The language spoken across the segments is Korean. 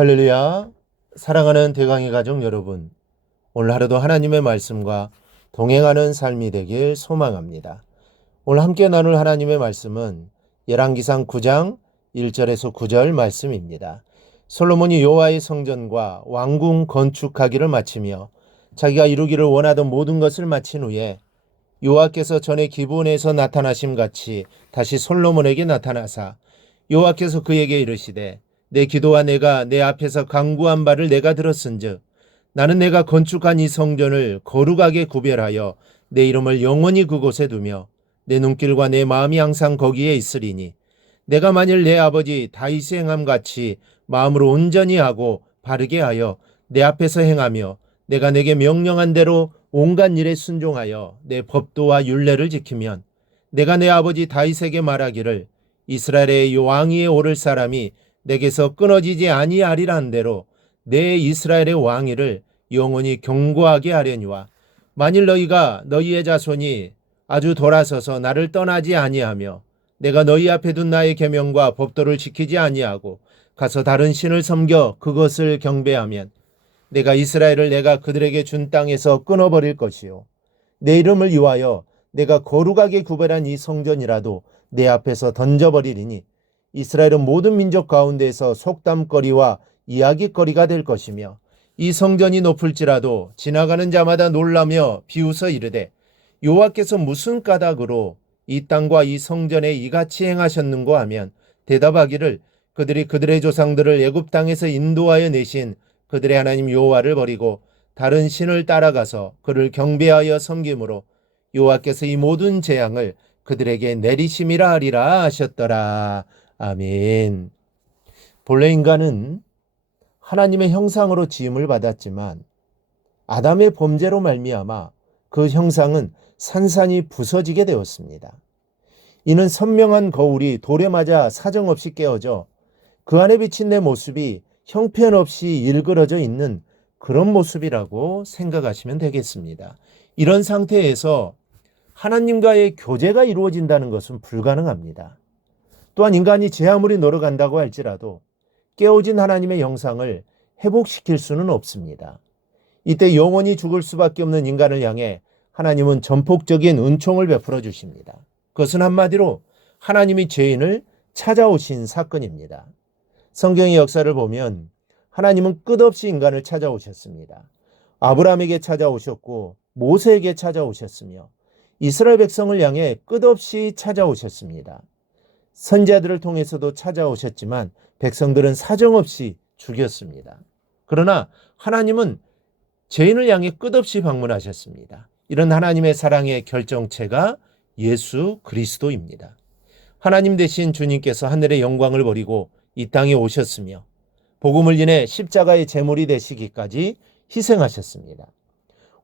할렐루야. 사랑하는 대강의 가족 여러분, 오늘 하루도 하나님의 말씀과 동행하는 삶이 되길 소망합니다. 오늘 함께 나눌 하나님의 말씀은 열왕기상 9장 1절에서 9절 말씀입니다. 솔로몬이 여호와의 성전과 왕궁 건축하기를 마치며 자기가 이루기를 원하던 모든 것을 마친 후에 여호와께서 전에 기브온에서 나타나심 같이 다시 솔로몬에게 나타나사 여호와께서 그에게 이르시되 내 기도와 내가 내 앞에서 간구한 바를 내가 들었은즉 나는 내가 건축한 이 성전을 거룩하게 구별하여 내 이름을 영원히 그곳에 두며 내 눈길과 내 마음이 항상 거기에 있으리니 내가 만일 내 아버지 다윗의 행함 같이 마음으로 온전히 하고 바르게 하여 내 앞에서 행하며 내가 내게 명령한 대로 온갖 일에 순종하여 내 법도와 율례를 지키면 내가 내 아버지 다윗에게 말하기를 이스라엘의 왕위에 오를 사람이 내게서 끊어지지 아니하리라 한 대로 내 이스라엘의 왕위를 영원히 견고하게 하려니와 만일 너희가 너희의 자손이 아주 돌아서서 나를 떠나지 아니하며 내가 너희 앞에 둔 나의 계명과 법도를 지키지 아니하고 가서 다른 신을 섬겨 그것을 경배하면 내가 이스라엘을 내가 그들에게 준 땅에서 끊어버릴 것이요 내 이름을 위하여 내가 거룩하게 구별한 이 성전이라도 내 앞에서 던져버리리니 이스라엘은 모든 민족 가운데에서 속담거리와 이야기거리가 될 것이며 이 성전이 높을지라도 지나가는 자마다 놀라며 비웃어 이르되 여호와께서 무슨 까닭으로 이 땅과 이 성전에 이같이 행하셨는고 하면 대답하기를 그들이 그들의 조상들을 애굽 땅에서 인도하여 내신 그들의 하나님 여호와를 버리고 다른 신을 따라가서 그를 경배하여 섬김으로 여호와께서 이 모든 재앙을 그들에게 내리심이라 하리라 하셨더라. 아멘. 본래 인간은 하나님의 형상으로 지음을 받았지만 아담의 범죄로 말미암아 그 형상은 산산이 부서지게 되었습니다. 이는 선명한 거울이 돌에 맞아 사정없이 깨어져 그 안에 비친 내 모습이 형편없이 일그러져 있는 그런 모습이라고 생각하시면 되겠습니다. 이런 상태에서 하나님과의 교제가 이루어진다는 것은 불가능합니다. 또한 인간이 제 아무리 노력한다고 할지라도 깨어진 하나님의 형상을 회복시킬 수는 없습니다. 이때 영원히 죽을 수밖에 없는 인간을 향해 하나님은 전폭적인 은총을 베풀어 주십니다. 그것은 한마디로 하나님이 죄인을 찾아오신 사건입니다. 성경의 역사를 보면 하나님은 끝없이 인간을 찾아오셨습니다. 아브라함에게 찾아오셨고 모세에게 찾아오셨으며 이스라엘 백성을 향해 끝없이 찾아오셨습니다. 선지자들을 통해서도 찾아오셨지만 백성들은 사정없이 죽였습니다. 그러나 하나님은 죄인을 향해 끝없이 방문하셨습니다. 이런 하나님의 사랑의 결정체가 예수 그리스도입니다. 하나님 대신 주님께서 하늘의 영광을 버리고 이 땅에 오셨으며 복음을 인해 십자가의 제물이 되시기까지 희생하셨습니다.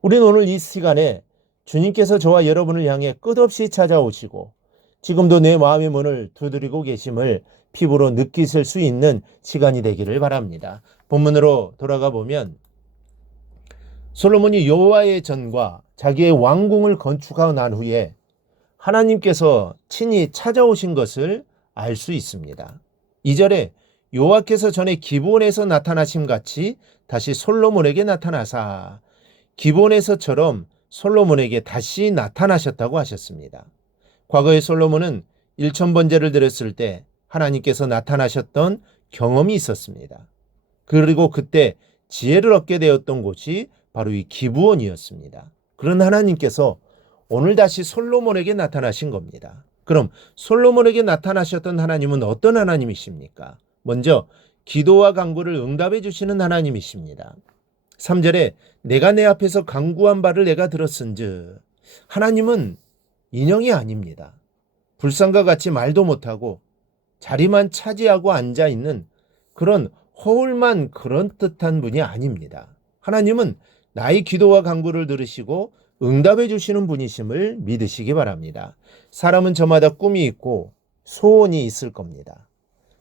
우리는 오늘 이 시간에 주님께서 저와 여러분을 향해 끝없이 찾아오시고 지금도 내 마음의 문을 두드리고 계심을 피부로 느끼실 수 있는 시간이 되기를 바랍니다. 본문으로 돌아가 보면 솔로몬이 여호와의 전과 자기의 왕궁을 건축하고 난 후에 하나님께서 친히 찾아오신 것을 알 수 있습니다. 2절에 여호와께서 전에 기브온에서 나타나심 같이 다시 솔로몬에게 나타나사 기브온에서처럼 솔로몬에게 다시 나타나셨다고 하셨습니다. 과거에 솔로몬은 1000번제를 드렸을 때 하나님께서 나타나셨던 경험이 있었습니다. 그리고 그때 지혜를 얻게 되었던 곳이 바로 이 기브온이었습니다. 그런 하나님께서 오늘 다시 솔로몬에게 나타나신 겁니다. 그럼 솔로몬에게 나타나셨던 하나님은 어떤 하나님이십니까? 먼저 기도와 간구를 응답해 주시는 하나님이십니다. 3절에 내가 내 앞에서 간구한 바를 내가 들었은즉 하나님은 인형이 아닙니다. 불상과 같이 말도 못하고 자리만 차지하고 앉아있는 그런 허울만 그런 듯한 분이 아닙니다. 하나님은 나의 기도와 간구를 들으시고 응답해 주시는 분이심을 믿으시기 바랍니다. 사람은 저마다 꿈이 있고 소원이 있을 겁니다.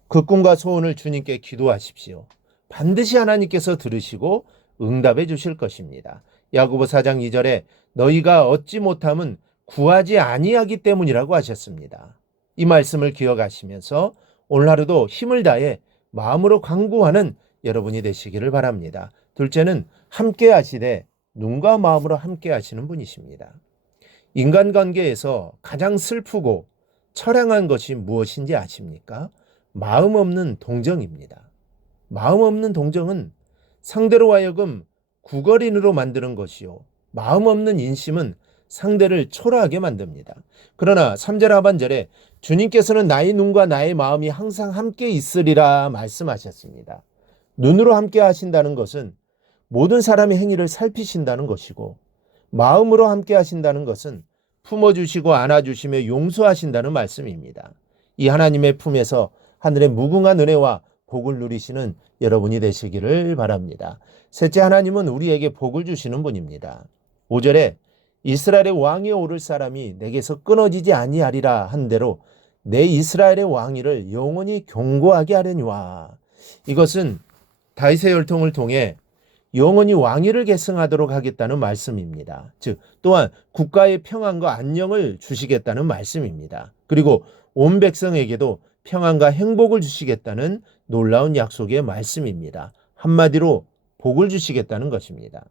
그 꿈과 소원을 주님께 기도하십시오. 반드시 하나님께서 들으시고 응답해 주실 것입니다. 야고보 4장 2절에 너희가 얻지 못함은 구하지 아니하기 때문이라고 하셨습니다. 이 말씀을 기억하시면서 오늘 하루도 힘을 다해 마음으로 간구하는 여러분이 되시기를 바랍니다. 둘째는 함께 하시되 눈과 마음으로 함께 하시는 분이십니다. 인간관계에서 가장 슬프고 처량한 것이 무엇인지 아십니까? 마음 없는 동정입니다. 마음 없는 동정은 상대로 하여금 구걸인으로 만드는 것이요, 마음 없는 인심은 상대를 초라하게 만듭니다. 그러나 3절 하반절에 주님께서는 나의 눈과 나의 마음이 항상 함께 있으리라 말씀하셨습니다. 눈으로 함께 하신다는 것은 모든 사람의 행위를 살피신다는 것이고, 마음으로 함께 하신다는 것은 품어주시고 안아주시며 용서하신다는 말씀입니다. 이 하나님의 품에서 하늘의 무궁한 은혜와 복을 누리시는 여러분이 되시기를 바랍니다. 셋째, 하나님은 우리에게 복을 주시는 분입니다. 5절에 이스라엘의 왕위에 오를 사람이 내게서 끊어지지 아니하리라 한 대로 내 이스라엘의 왕위를 영원히 견고하게 하려니와. 이것은 다윗의 혈통을 통해 영원히 왕위를 계승하도록 하겠다는 말씀입니다. 즉, 또한 국가의 평안과 안녕을 주시겠다는 말씀입니다. 그리고 온 백성에게도 평안과 행복을 주시겠다는 놀라운 약속의 말씀입니다. 한마디로 복을 주시겠다는 것입니다.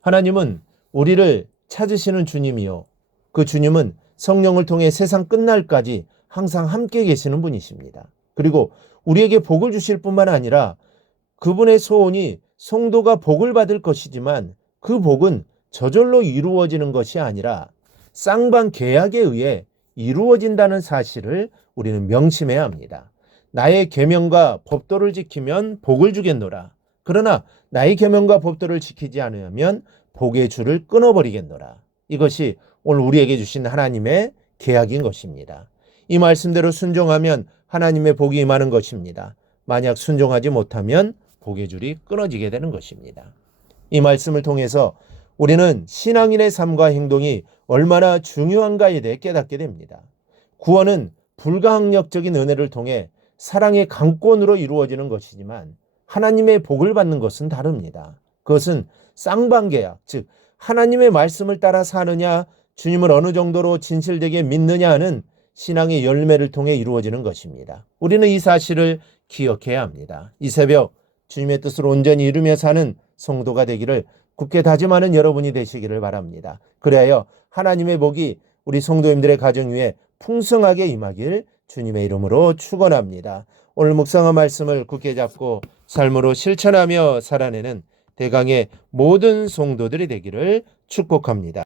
하나님은 우리를 찾으시는 주님이요, 그 주님은 성령을 통해 세상 끝날까지 항상 함께 계시는 분이십니다. 그리고 우리에게 복을 주실 뿐만 아니라 그분의 소원이 성도가 복을 받을 것이지만 그 복은 저절로 이루어지는 것이 아니라 쌍방 계약에 의해 이루어진다는 사실을 우리는 명심해야 합니다. 나의 계명과 법도를 지키면 복을 주겠노라. 그러나 나의 계명과 법도를 지키지 않으면 복의 줄을 끊어버리겠노라. 이것이 오늘 우리에게 주신 하나님의 계약인 것입니다. 이 말씀대로 순종하면 하나님의 복이 임하는 것입니다. 만약 순종하지 못하면 복의 줄이 끊어지게 되는 것입니다. 이 말씀을 통해서 우리는 신앙인의 삶과 행동이 얼마나 중요한가에 대해 깨닫게 됩니다. 구원은 불가항력적인 은혜를 통해 사랑의 강권으로 이루어지는 것이지만 하나님의 복을 받는 것은 다릅니다. 그것은 쌍방계약, 즉 하나님의 말씀을 따라 사느냐, 주님을 어느 정도로 진실되게 믿느냐 하는 신앙의 열매를 통해 이루어지는 것입니다. 우리는 이 사실을 기억해야 합니다. 이 새벽 주님의 뜻을 온전히 이루며 사는 성도가 되기를 굳게 다짐하는 여러분이 되시기를 바랍니다. 그래야 하나님의 복이 우리 성도님들의 가정 위에 풍성하게 임하길 주님의 이름으로 축원합니다. 오늘 묵상한 말씀을 굳게 잡고 삶으로 실천하며 살아내는 대강의 모든 성도들이 되기를 축복합니다.